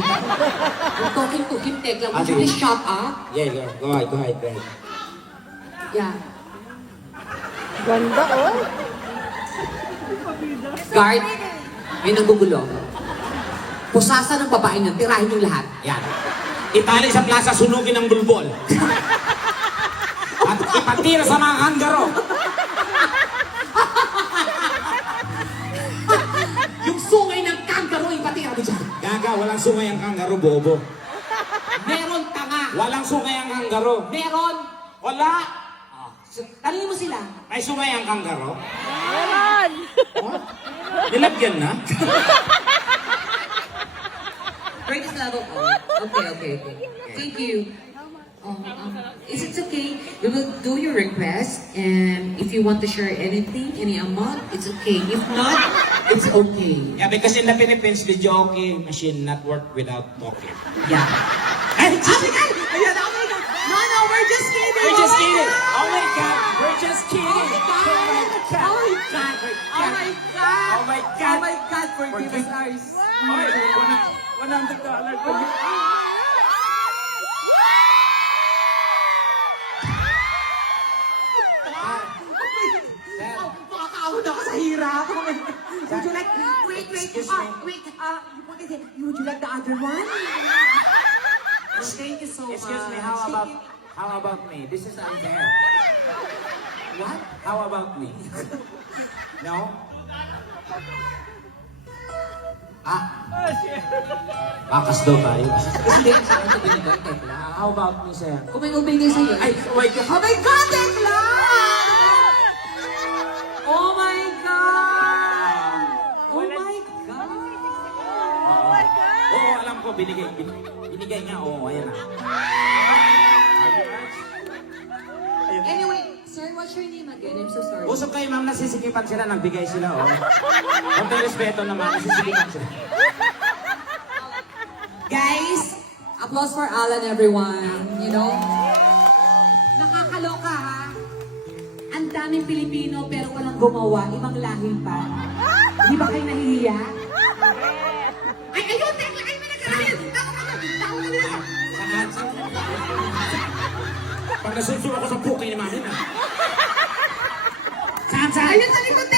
I'm talking to him, Tekla. Would you please shut up? Yeah. Go ahead. Yeah. Ganda, oh. Guard, may nanggugulo. Pusasa ng babae niyan, tirahin yung lahat. Yan. Itali sa plaza, sunugin ng bulbol. At ipatira sa mga kanggaro. Yung sungay ng kangaroo, ipatira mo dyan. Gaga, walang sungay ang kanggaro, bobo. Meron tanga. Walang sungay ang kanggaro. Meron. Wala. Tanungin mo sila. May sungay ang kanggaro. Meron. What? Nilagyan na? Greatest level. Okay. Thank you. Is it okay? We will do your request, and if you want to share anything, any amount, it's okay. If not, it's okay. Yeah, because in the Philippines, the jockey machine not work without talking. Yeah. Ay, Oh my God! Ayan, oh my God! No, we're just kidding! We're just Oh my kidding! God! Oh my God! We're just kidding! Oh my God! Oh my God! Oh my God! Oh my God! Oh my God! Forgive us ours. $100 for you. Makakaahon ako sa hirap. Would you like... Wait. Excuse me. Would you like the other one? Thank you so much. Excuse me, how about me? This is unfair. What? How about me? No? Bakas daw tayo. Hindi, sa akin ito binigay, Tekla. How about me, sir? Kung may ubigay sa'yo. Ay, wait. Oh my God, Tekla! Oh my God! Oh my God! Oo, alam ko, binigay niya. Oo, ayan na. Anyway, sir, what's your name again? I'm so sorry. Usap kayo, ma'am, nasisikipan sila, nagbigay sila, oh. Konti respeto naman, nasisikipan sila. Guys, applause for Alan, everyone. You know? Nakakaloka, ha? Ang daming Pilipino pero walang gumawa, ibang lahi pa. Di ba kayo nahihiya? Ay, ayun, Tekla, ay, may nagkarayan. Tao na nila. Pag nasunsuro ako sa bukay ni Mami, na. Ayun, sa likod,